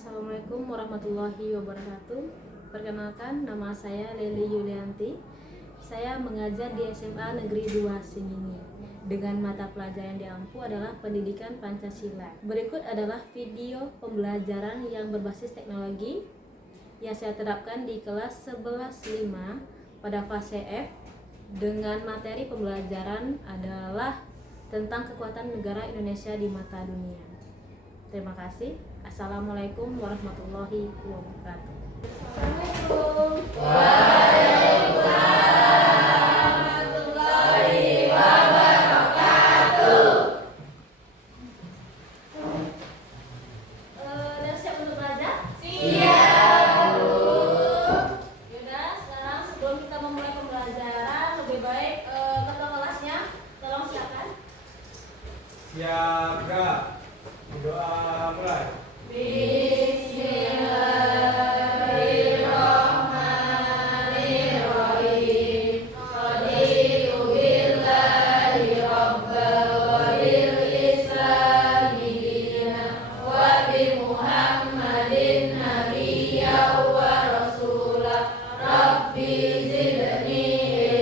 Assalamualaikum warahmatullahi wabarakatuh. Perkenalkan, nama saya Leli Yulianti. Saya mengajar di SMA Negeri 2 Semini. Dengan mata pelajaran yang diampu adalah pendidikan Pancasila. Berikut adalah video pembelajaran yang berbasis teknologi yang saya terapkan di kelas 11.5 pada fase F dengan materi pembelajaran adalah tentang kekuatan negara Indonesia di mata dunia. Terima kasih. Assalamualaikum warahmatullahi wabarakatuh. Assalamualaikum warahmatullahi wabarakatuh. Udah siap untuk belajar? Siap, Bu. Yaudah, sekarang sebelum kita memulai pembelajaran, lebih baik ketua kelasnya tolong silakan. Siap, Kak. Doa mulai. Bismillahirrahmanirrahim. Raditu billahi rabban wa bil islami dinan wa bi Muhammadin nabiyyan wa rasulah. Rabbi zidni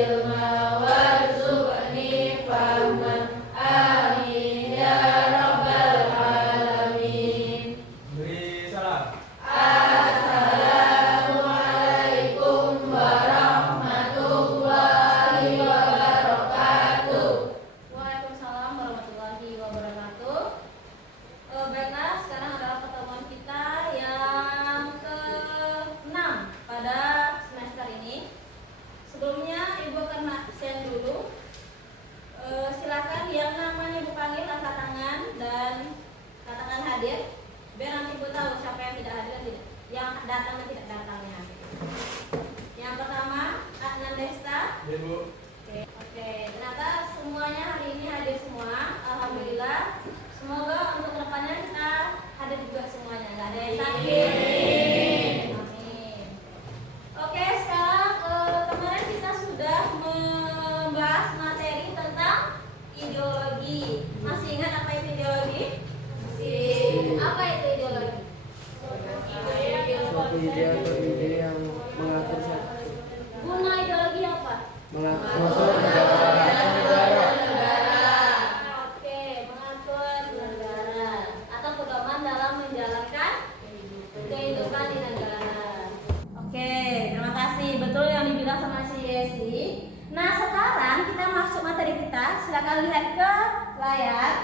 ilma warzuqni fahman. Amin ya rabbal alamin. Beri salam. Assalamualaikum warahmatullahi wabarakatuh. Waalaikumsalam warahmatullahi wabarakatuh. Baiklah, sekarang adalah pertemuan kita yang ke-6 pada semester ini. Sebelumnya Ibu akan absen dulu. Silakan yang namanya Ibu panggil angkat tangan dan katakan hadir, biar nanti Ibu tahu siapa yang tidak hadir dan tidak, yang datang dan tidak datangnya. Yang pertama, Adnan Desta. Ya, Bu. Oke, ternyata semuanya hari ini hadir semua. Alhamdulillah. Semoga untuk kedepannya kita hadir juga semuanya, nggak ada yang sakit. Amin. Oke, sekarang kemarin kita sudah membahas materi tentang ideologi. Masih ingat apa itu ideologi? Apa itu ideologi? Suatu ide atau ide yang mengatur Guna ideologi apa? mengatur negara. Oke, mengatur negara atau pedoman dalam menjalankan kehidupan di negara. Oke, terima kasih. Betul yang dibilang sama si Yesi. Nah, sekarang kita masuk materi kita. Silakan lihat ke layar.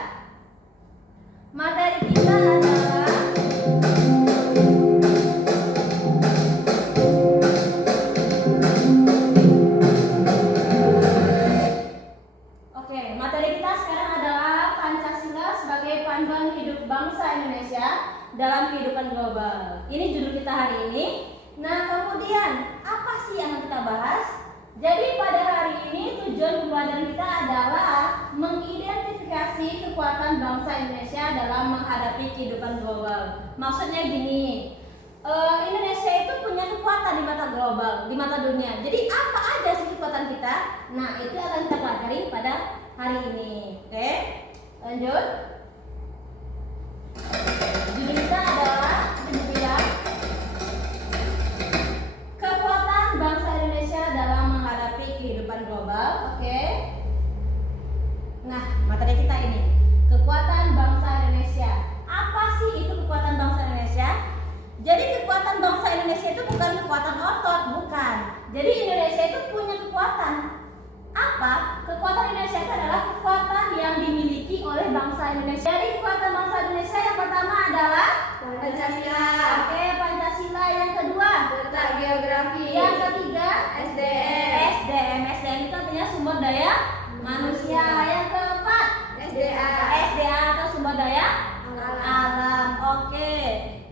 Materi kita adalah materi kita sekarang adalah Pancasila sebagai panduan hidup bangsa Indonesia dalam kehidupan global. Ini judul kita hari ini. Nah, kemudian apa sih yang kita bahas? Jadi pada hari ini tujuan pembelajaran kita adalah mengidentifikasi kekuatan bangsa Indonesia dalam menghadapi kehidupan global. Maksudnya gini, Indonesia itu punya kekuatan di mata global, di mata dunia. Jadi apa aja sih kekuatan kita? Nah, itu akan kita pelajari pada hari ini. Oke, lanjut. Judul kita adalah bilang kekuatan bangsa Indonesia dalam menghadapi kehidupan global. Oke. Nah, materi kita ini kekuatan bangsa Indonesia. Apa sih itu kekuatan bangsa Indonesia? Jadi kekuatan bangsa Indonesia itu bukan kekuatan otot, bukan. Jadi Indonesia itu punya kekuatan. Apa? Kekuatan Indonesia itu adalah kekuatan yang dimiliki oleh bangsa Indonesia. Jadi kekuatan bangsa Indonesia yang pertama adalah Pancasila. Oke, Pancasila. Yang kedua, Letak geografi. yang ketiga, SDM. SDM itu artinya sumber daya manusia. Yang keempat, SDA atau sumber daya alam. Oke,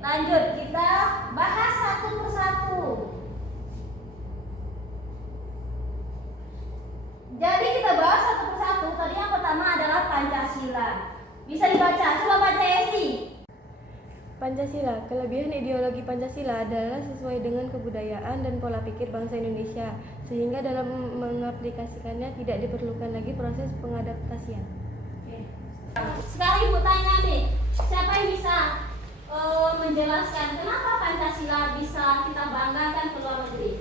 lanjut kita bahas satu persatu. Jadi kita bahas satu persatu. Tadi yang pertama adalah Pancasila. Bisa dibaca, coba baca Esi. Pancasila, kelebihan ideologi Pancasila adalah sesuai dengan kebudayaan dan pola pikir bangsa Indonesia, sehingga dalam mengaplikasikannya tidak diperlukan lagi proses pengadaptasian. Sekarang Ibu tanya nih, siapa yang bisa menjelaskan membanggakan ke luar negeri?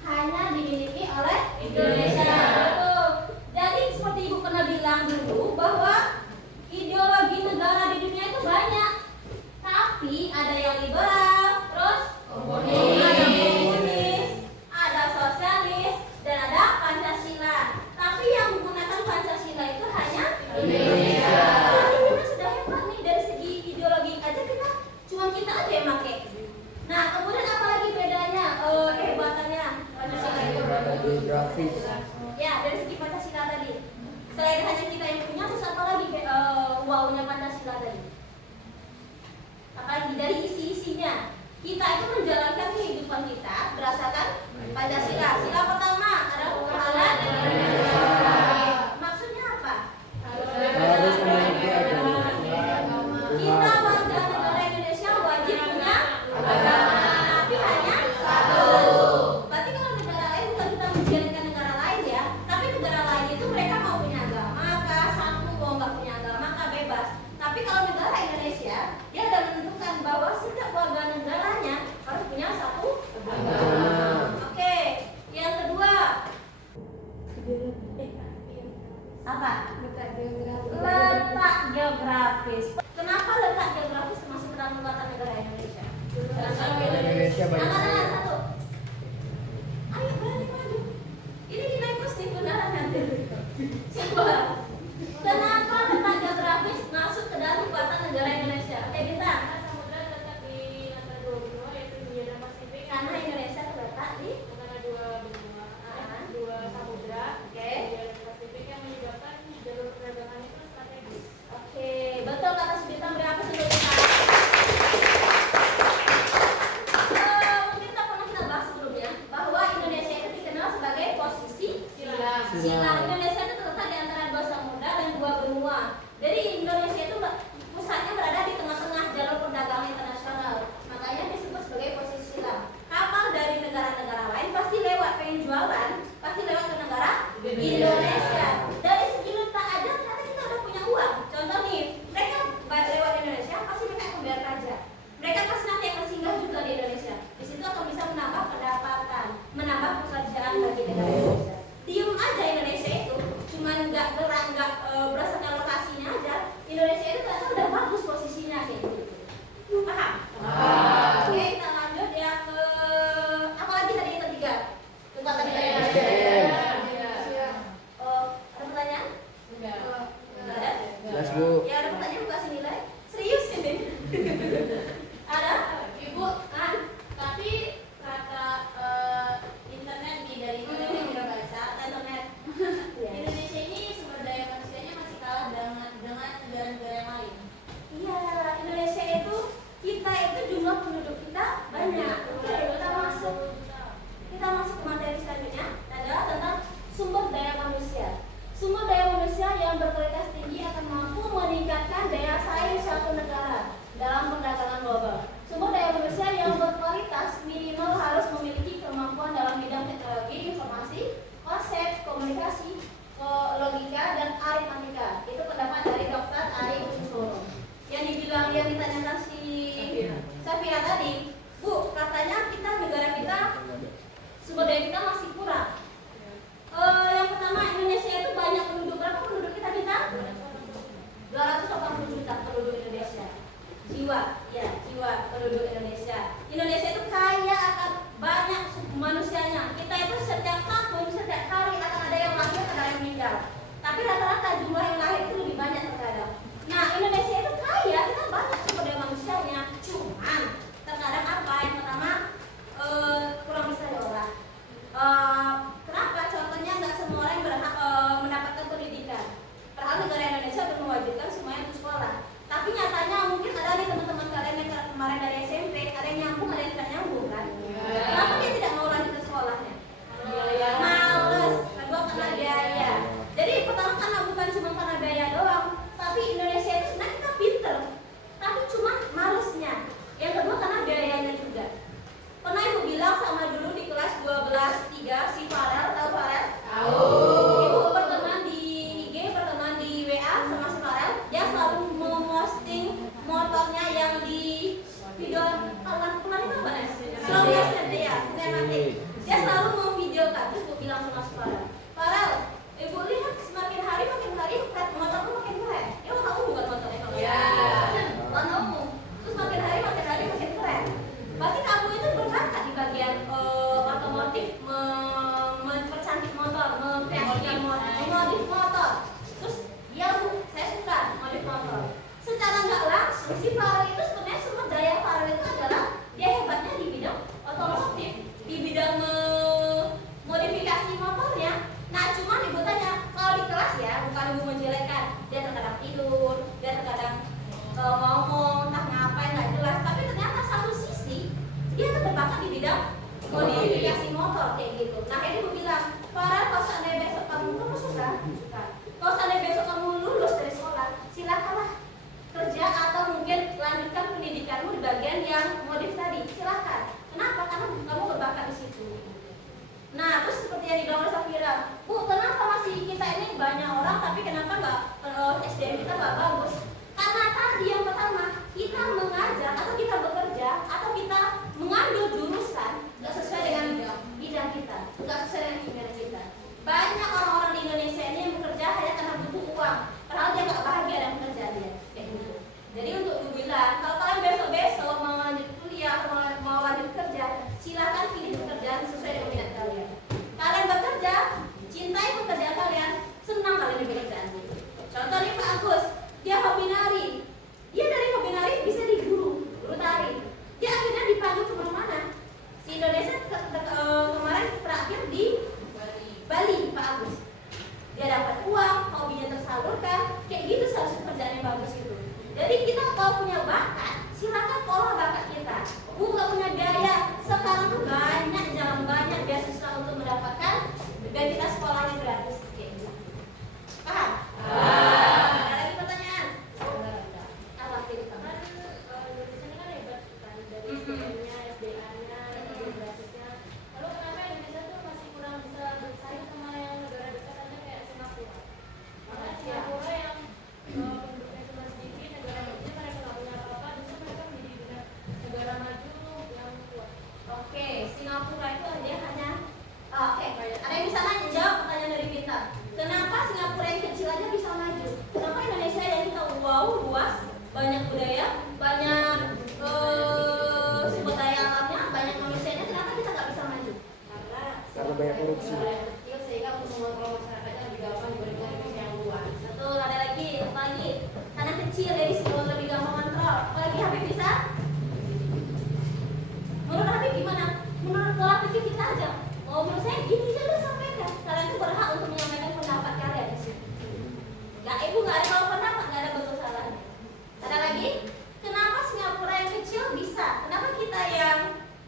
Hanya dimiliki oleh Indonesia. Betul. Jadi seperti Ibu pernah bilang dulu bahwa ideologi negara di dunia itu banyak. Tapi ada yang liberal, terus ada komunis, ada sosialis, dan ada Pancasila. Tapi yang menggunakan Pancasila itu hanya Indonesia. Jadi kita sudah hebat nih dari segi ideologi aja kita aja yang pakai. Nah, kemudian apa lagi bedanya kehebatannya Pancasila itu? Geografis. Ya, dari segi Pancasila tadi. Selain hanya kita yang punya, terus apa lagi wow-nya Pancasila tadi? Apalagi dari isi-isinya. Kita itu menjalankan kehidupan kita berdasarkan Pancasila. Sila pertama adalah ketuhanan. Maksudnya apa? Harus memiliki agama. Kita warga negara Indonesia wajib punya agama, tapi hanya satu. Berarti kalau negara lain bukan kita menjadikan negara lain ya, tapi negara lain itu mereka mau punya agama kah satu, mau nggak punya agama kah bebas. Tapi kalau negara Indonesia dia ada menentukan bahwa setiap warga negaranya harus punya satu agama. Oke, yang kedua apa? Letak geografis. Kenapa letak geografis termasuk dalam kekuatan negara Indonesia? Indonesia banyak. Angkat satu. Ayo berani maju. Ini kita ikut nih beneran nanti. Coba. Kenapa letak geografis masuk ke dalam kekuatan negara Indonesia? Oke, kita. Samudra terletak di antara dua benua yaitu Hindia dan Pasifik. Karena Indonesia terletak di Antara dua benua, dua samudra, Oke. Hindia dan Pasifik yang menyebabkan jalur perdagangan itu strategis. Oke, betul kata Sudita. Beri apa Sudita? Mungkin kita bahas sebelumnya bahwa Indonesia itu dikenal sebagai posisi silang. Indonesia itu terletak di antara dua samudra dan dua benua. Jadi Indonesia itu pusatnya berada di tengah-tengah jalur perdagangan internasional. Makanya disebut sebagai posisi silang. Kapal dari negara-negara lain pasti lewat pengen jualan, pasti lewat ke negara Indonesia. Dari segi letak aja ternyata kita udah punya uang. Contoh nih, mereka lewat Indonesia pasti mereka akan bayar pajak. Mereka pasti nanti akan singgah juga di Indonesia. Di situ akan bisa menambah pendapatan, menambah pekerjaan bagi negara Indonesia. Diem aja Indonesia itu, cuman nggak gerak, nggak berdasarkan lokasinya aja. Indonesia itu ternyata udah bagus posisinya kayak gitu. Paham? Oke, kita lanjut ya ke apa lagi tadi yang ketiga? Kekuatan negara Indonesia. Ada pertanyaan? Enggak ada? Jelas, Bu. Ya ada pertanyaan bukan kasih nilai. Serius ini? Ada? Ibu, tapi kata internet nih dari internet yang kita baca, Internet. Indonesia ini sumber daya manusianya masih kalah dengan negara-negara yang lain. Iya, Indonesia itu kita itu jumlah penduduk kita banyak. Oke, kita masuk ke materi selanjutnya adalah tentang sumber daya manusia. Sumber daya manusia yang berkualitas tinggi akan mampu meningkatkan daya saing suatu negara dalam perdagangan global. Sumber daya manusia yang berkualitas minimal harus memiliki kemampuan dalam bidang teknologi, informasi, konsep, komunikasi, logika, dan aritmatika. Itu pendapat dari Dr. Ari Ususoro. Yang ditanyakan si Safira tadi, Bu, katanya negara kita sumber daya kita masih kurang. Yang pertama, Indonesia itu banyak penduduk. Berapa penduduk kita? 280 juta penduduk Indonesia. Jiwa penduduk Indonesia. Indonesia itu kaya akan banyak manusianya. Kita itu setiap tahun, setiap hari akan ada yang lahir, ada yang meninggal. Tapi rata-rata jumlah yang lahir itu lebih banyak terkadang. Nah, Indonesia itu kaya, kita banyak sumber daya manusianya. Cuman terkadang apa? Yang pertama kurang bisa diolah. Kenapa? Contohnya nggak semua orang berhak mendapatkan pendidikan. Padahal negara Indonesia sudah mewajibkan semuanya untuk sekolah. Tapi nyatanya mungkin ada nih teman-teman kalian mungkin lanjutkan pendidikanmu di bagian yang modif tadi, silakan. Kenapa? Karena kamu berbakat di situ. Nah, terus seperti yang dibilang oleh Safira, Bu, kenapa masih kita ini banyak orang tapi kenapa nggak SDM kita nggak bagus? Karena tadi yang pertama, kita mengajar atau kita bekerja atau kita mengambil jurusan nggak sesuai dengan bidang kita, nggak sesuai dengan bidang kita. Banyak orang-orang di Indonesia ini yang bekerja hanya karena butuh uang, padahal dia nggak bahagia dengan pekerjaan dia, kayak gitu. Jadi untuk dibilang, kalau kalian besok-besok mau lanjut kuliah atau mau lanjut kerja, silakan pilih pekerjaan sesuai dengan minat kalian. Kalian bekerja, cintai pekerjaan kalian, senang kalian di pekerjaan. Contoh nih Pak Agus, dia hobi nari. Dia dari hobi nari bisa di guru tari. Dia akhirnya dipanggil kemana-mana. Si Indonesia kemarin terakhir di Bali, Pak Agus. Dia dapat uang, hobinya tersalurkan, kayak gitu seharusnya pekerjaan yang bagus itu. Jadi kita kalau punya bakat, silakan olah bakat kita. Bu, nggak punya biaya, sekarang tuh banyak beasiswa untuk mendapatkan dan kita sekolahnya gratis. Kayak gitu. Paham? Ada lagi pertanyaan? Apa kita? Indonesia kan hebat kan dari SDM-nya, SDA-nya, gratisnya. Lalu kenapa Indonesia tuh masih kurang bisa bersaing sama yang negara dekat aja kayak Singapura? Karena Singapura yang penduduknya cuma sedikit, negara kecil, mereka nggak punya apa-apa, justru mereka menjadi negara maju yang kuat. Oke, Singapura itu dia hanya oke. Ada yang bisa nanya jawab pertanyaan dari kita. Kenapa Singapura yang kecil aja bisa maju? Kenapa Indonesia yang kita wow luas, banyak budaya, banyak sumber daya alamnya, banyak manusianya, kenapa kita nggak bisa maju? Karena banyak korupsi. kecil sehingga untuk mengontrol masyarakatnya lebih gampang dibandingkan Indonesia yang luas. Betul, ada lagi, apa lagi? Karena kecil jadi sebelum lebih gampang kontrol. Apalagi Habib bisa? Menurut Habib gimana? Menurut pola pikir kita aja. Oh, menurut saya gini aja udah sampaikan. Kalian tuh berhak untuk menyampaikan pendapat kalian di sini. Gak, ibu nggak ada kalau pendapat, nggak ada betul salahnya. Ada lagi? Kenapa Singapura yang kecil bisa? Kenapa kita yang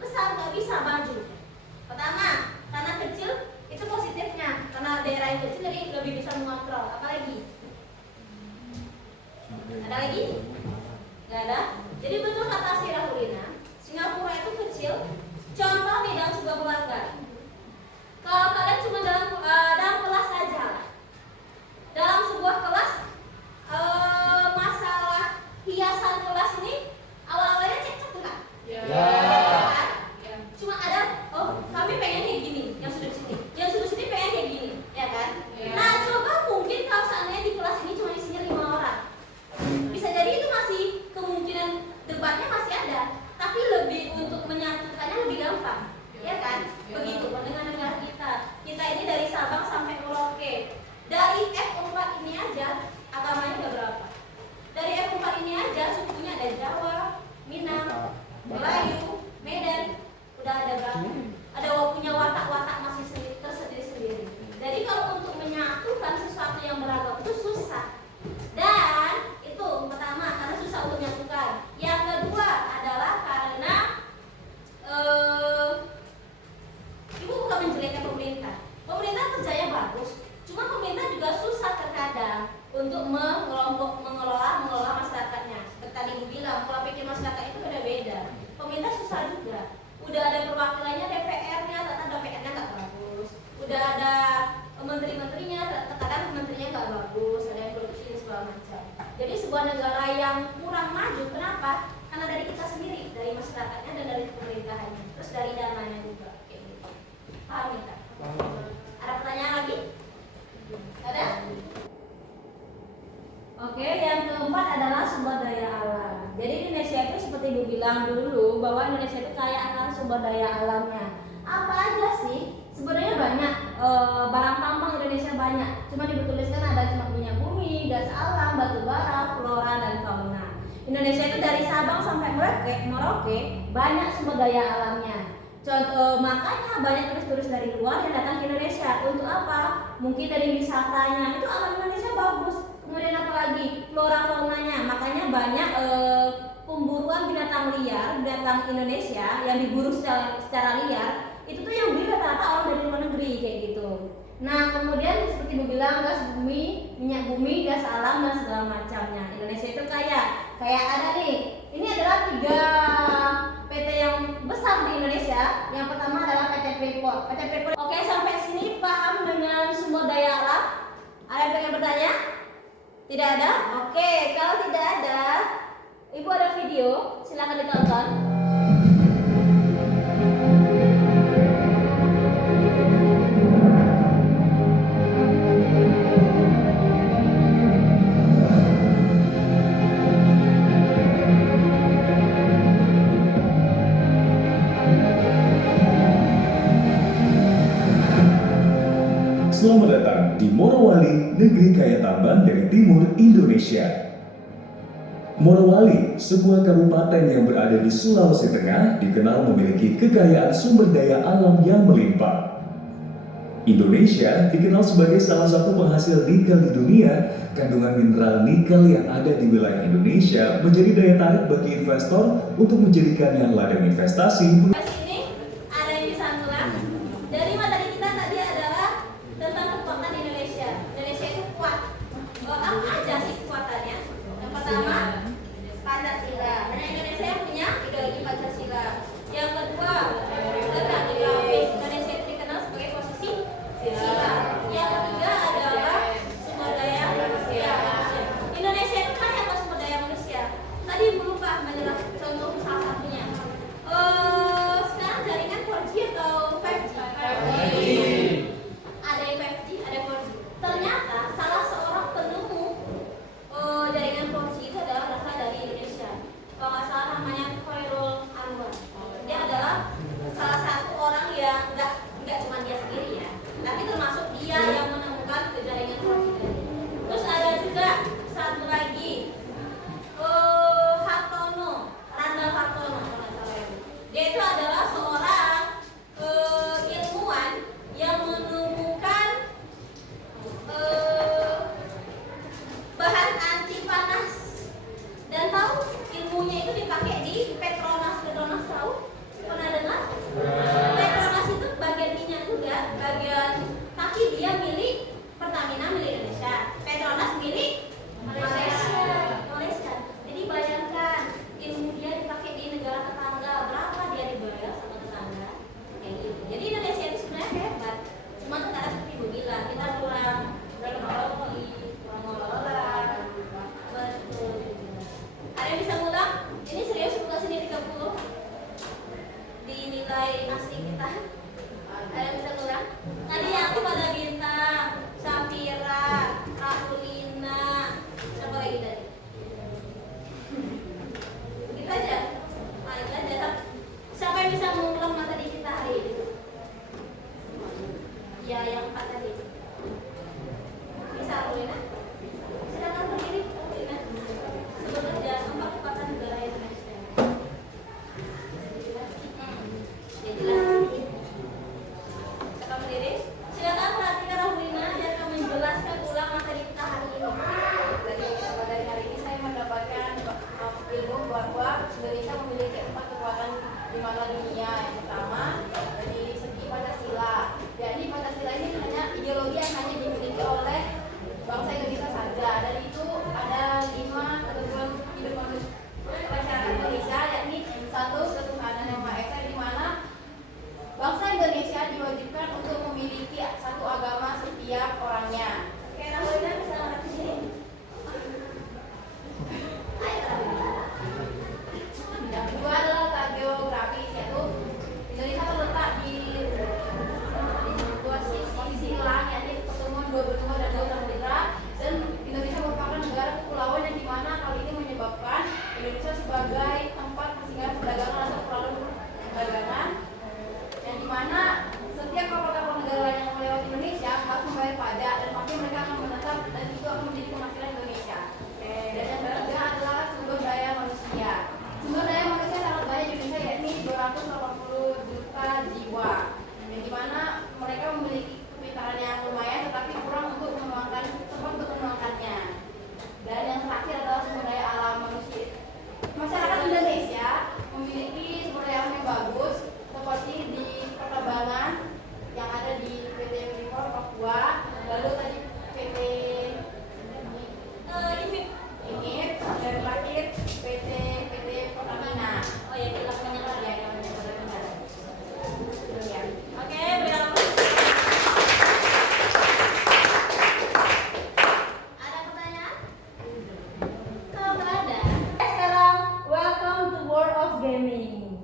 besar nggak bisa maju? Pertama, karena kecil itu positifnya. Karena daerah yang kecil jadi lebih bisa mengontrol. Apalagi? Ada lagi? Gak ada? Jadi betul kata si Rahulina, Singapura itu kecil. Contoh nih dalam sebuah keluarga. Kalau kalian cuma dalam kelas saja, dalam sebuah kelas masalah hiasan kelas ini awal-awalnya cekcok nggak? Cuma ada, oh kami pengen kayak gini, yang sudah di sini, yang sudah sini pengen kayak gini, ya kan? Nah coba mungkin kalau seandainya di kelas ini cuma isinya 5 orang, bisa jadi itu masih kemungkinan debatnya masih ada, tapi lebih untuk menyatukannya lebih gampang, ya kan? Begitu dengan negara kita ini dari Sabang sampai Merauke, dari F4 ini aja agamanya ada berapa? Dari F4 ini aja sukunya ada Jawa, Minang, Melayu, Medan, udah ada berapa? Ada punya watak-watak masih tersendiri-sendiri. Jadi kalau untuk menyatukan sesuatu yang beragam itu susah. Dan itu pertama karena susah untuk menyatukan. Yang kedua adalah karena ibu bukan menjelekkan pemerintah. Pemerintah kerjanya bagus. Cuma pemerintah juga susah terkadang untuk mengelola masyarakatnya. Seperti tadi ibu bilang, pola pikir masyarakat itu beda-beda. Pemerintah susah juga. Udah ada perwakilannya DPR-nya, ternyata DPR-nya nggak bagus. Udah ada menteri-menterinya, terkadang menterinya nggak bagus. Ada yang korupsi segala macam. Jadi sebuah negara yang kurang maju, kenapa? Karena dari kita sendiri, dari masyarakatnya dan dari pemerintahannya, terus dari dananya juga. Kayak gitu. Paham ya? Ada pertanyaan lagi? Ada? Oke, yang keempat adalah sumber daya alam. Jadi Indonesia itu seperti ibu bilang dulu bahwa Indonesia itu kaya akan sumber daya alamnya. Apa aja sih? Sebenarnya banyak. Barang tambang Indonesia banyak. Cuma dituliskan ada cuma minyak bumi, gas alam, batu bara, flora dan fauna. Indonesia itu dari Sabang sampai Merauke banyak sumber daya alamnya. Contoh makanya banyak turis-turis dari luar yang datang ke Indonesia. Untuk apa? Mungkin dari wisatanya. Itu alam Indonesia bagus. Kemudian apalagi flora faunanya, makanya banyak pemburuan binatang liar, binatang Indonesia yang diburu secara liar. Itu tuh yang beli rata-rata orang dari luar negeri kayak gitu. Nah kemudian seperti ibu bilang gas bumi, minyak bumi, gas alam dan segala macamnya. Indonesia itu kaya ada nih negeri kaya tambang dari timur Indonesia. Morowali, sebuah kabupaten yang berada di Sulawesi Tengah, dikenal memiliki kekayaan sumber daya alam yang melimpah. Indonesia dikenal sebagai salah satu penghasil nikel di dunia. Kandungan mineral nikel yang ada di wilayah Indonesia menjadi daya tarik bagi investor untuk menjadikannya ladang investasi. Di sini ada yang bisa ngulang. Dari materi kita tadi adalah tentang kekuatan Indonesia. Indonesia itu kuat. Apa aja sih kekuatannya? Yang pertama, Pancasila. Karena Indonesia yang punya ideologi Pancasila. Yang kedua, letak geografis. Indonesia itu dikenal sebagai posisi sila. Yang ketiga adalah sumber daya manusia. Indonesia itu kaya akan sumber daya manusia. Tadi Bu lupa menjelaskan contoh salah satunya. Sekarang jaringan 4G atau 5G? Ada yang 5G, ada 4G. Ternyata salah seorang penemu jaringan 4G itu adalah berasal dari Indonesia. Kalau nggak salah namanya Khairul Anwar. Dia adalah salah satu orang yang nggak cuma dia sendiri ya, tapi termasuk dia yang menemukan jaringan 4G tadi. Terus ada juga satu lagi Hartono, Randall Hartono kalau nggak salah ya. Dia itu adalah seorang ilmuwan yang menemukan bahan anti panas, dan tahu ilmunya itu dipakai di Petronas. Petronas tahu? Pernah dengar? Petronas itu bagian minyak juga, bagian kaki dia milik Pertamina, milik Indonesia. Petronas milik Malaysia. Jadi bayangkan ilmu dia dipakai di negara tetangga, berapa dia dibayar sama tetangga? Kayak gitu. Jadi Indonesia itu sebenarnya hebat. Cuma sekarang seperti Bu bilang, kita kurang teknologi, kurang mengelola. Betul. Ada yang bisa ngulang? Ini serius bukan sini 30 di nilai asli kita. Ada yang bisa ngulang? Tadi yang aku pada Bintang, Safira, Rahulina, siapa lagi tadi? Gitu aja. Nah, itu aja. Siapa yang bisa mengulang materi kita hari ini? Ya, yang 4 tadi. Bisa Rahulina? Silakan berdiri, Rahulina. Sebenarnya apa kekuatan negara Indonesia? Ya jelas. Silakan berdiri. Silakan perhatikan Rahulina, dia akan menjelaskan ulang materi kita hari ini. Dari hari ini saya mendapatkan ilmu bahwa Indonesia memiliki 4 kekuatan di mata dunia. Yang pertama dari segi Pancasila. Jadi Pancasila ini hanya ideologi yang hanya dimiliki oleh bangsa Indonesia saja. Dan itu ada 5 ketentuan hidup masyarakat Indonesia, yakni 1 ketuhanan yang Maha Esa, di mana bangsa Indonesia diwajibkan untuk memiliki satu agama setiap orangnya. Oke, Rahulina bisa angkat di sini. Ayo Rahulina. Yang kedua adalah letak geografis, yaitu Indonesia terletak di dua sisi silang, yakni pertemuan dua benua dan dua samudera, dan Indonesia merupakan negara kepulauan yang dimana hal ini menyebabkan Indonesia sebagai tempat persinggahan perdagangan atau perdagangan, yang dimana setiap kapal-kapal negara lain yang melewati Indonesia harus membayar pajak, dan pasti mereka akan menetap, dan itu akan menjadi penghasilan Indonesia. Dan yang ketiga adalah sumber daya manusia. Sumber daya manusia sangat banyak di Indonesia, yakni 280 juta jiwa, yang dimana mereka memiliki kepintaran yang lumayan tetapi kurang untuk mengembangkan tempat untuk mengembangkannya. Dan yang terakhir adalah sumber daya alam manusia. Masyarakat Indonesia memiliki sumber daya alam yang bagus, seperti di pertambangan yang ada di PT Freeport Papua, lalu tadi PT IMIP, dan terakhir PT Pertamina. Oh ya, kita punya Ya, yang Pertamina. Demikian. Oke, berikan ada pertanyaan? Kalau nggak ada, sekarang welcome to world of gaming.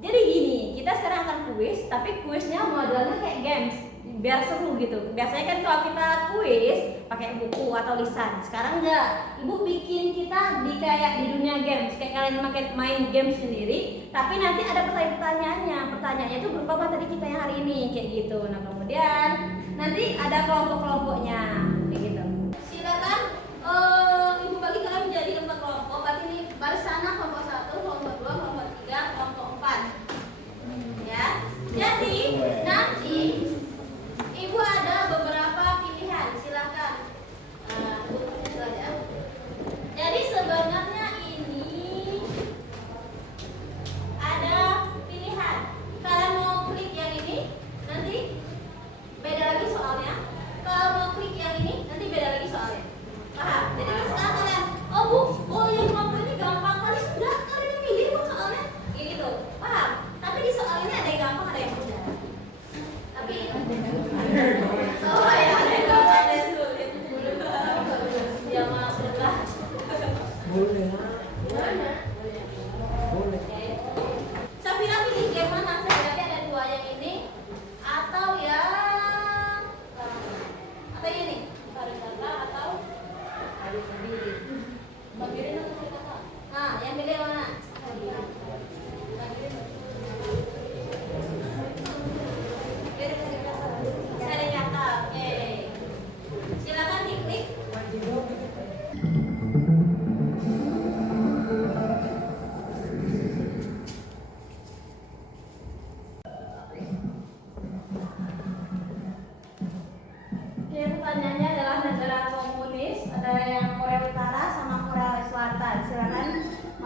Jadi gini, kita sekarang akan kuis, tapi kuisnya modelnya kayak games, biar seru gitu. Biasanya kan kalau kita kuis pakai buku atau lisan, sekarang enggak. Ibu bikin kita di kayak di dunia games, kayak kalian main game sendiri, tapi nanti ada pertanyaannya. Pertanyaannya itu berupa materi kita yang hari ini, kayak gitu. Nah kemudian nanti ada kelompok-kelompoknya, kayak gitu.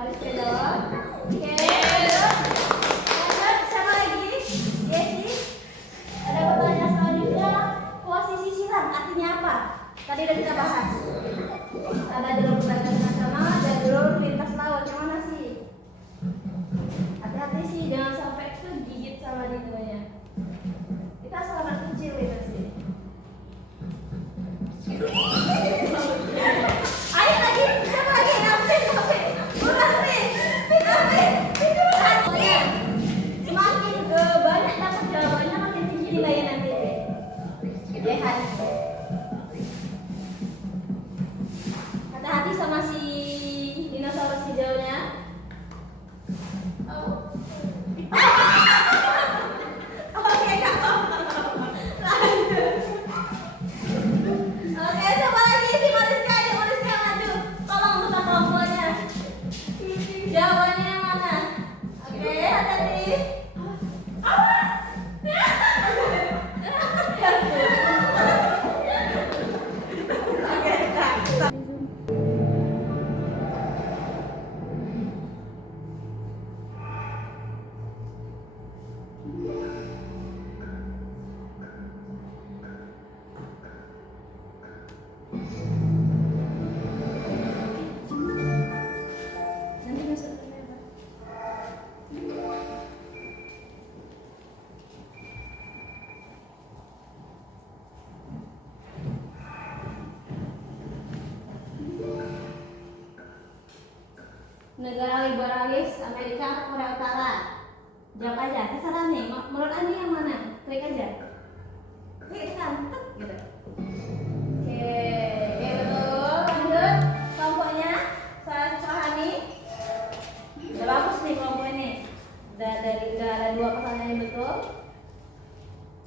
Mariska jawab. Oke. Lanjut, siapa lagi? Desi. Ada pertanyaan selanjutnya. Posisi silang artinya apa? Tadi udah kita bahas. Ada jalur perdagangan nasional, ada jalur lintas laut. Yang mana sih? Hati-hati sih, jangan sampai kegigit sama dinonya. Kita selamat kecil ya sih. Ayo lagi, siapa lagi? Napin. Bukan nih. Pokoknya semakin banyak dapat jawabannya makin tinggi nilainya nanti. Lihat. Hati-hati sama si dinosaurus hijaunya. Oh. Oke, Kak. Lanjut. Oke, siapa lagi? Si Mariska, ayo Mariska maju. Tolong buka kelompoknya. Jawabannya yang mana? Oke, hati-hati. Awas. Oke, Kak. Nanti masuk ke lebar. Negara liberalis Amerika atau Korea Utara? Jawab aja, terserah nih. Menurut Anda yang mana? Klik aja. Klik tekan, tek, gitu. Oke, betul. Lanjut kelompoknya. Saya Sahani. Udah bagus nih kelompok ini. Udah ada 2 pertanyaan yang betul.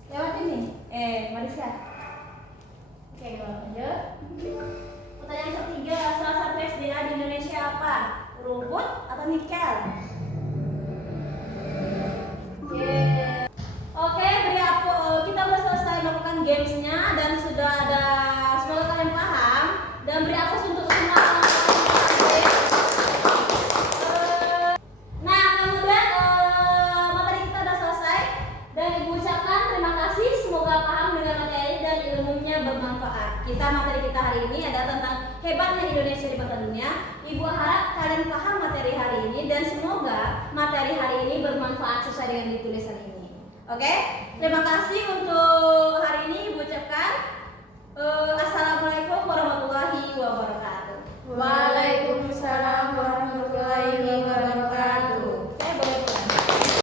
Lewat ini. Mariska. Oke, lanjut. Pertanyaan ketiga, salah satu SDA di Indonesia apa? Rumput atau nikel? Oke, kita udah selesai melakukan gamesnya dan sudah ada, semoga kalian paham dan beri aplaus untuk semua Nah, kemudian materi kita udah selesai dan Ibu ucapkan terima kasih, semoga paham dengan materi dan ilmunya bermanfaat. Materi kita hari ini adalah tentang hebatnya Indonesia di mata dunia. Ibu harap kalian paham materi hari ini dan semoga materi hari ini bermanfaat sesuai dengan ditulisan ini. Oke? Terima kasih untuk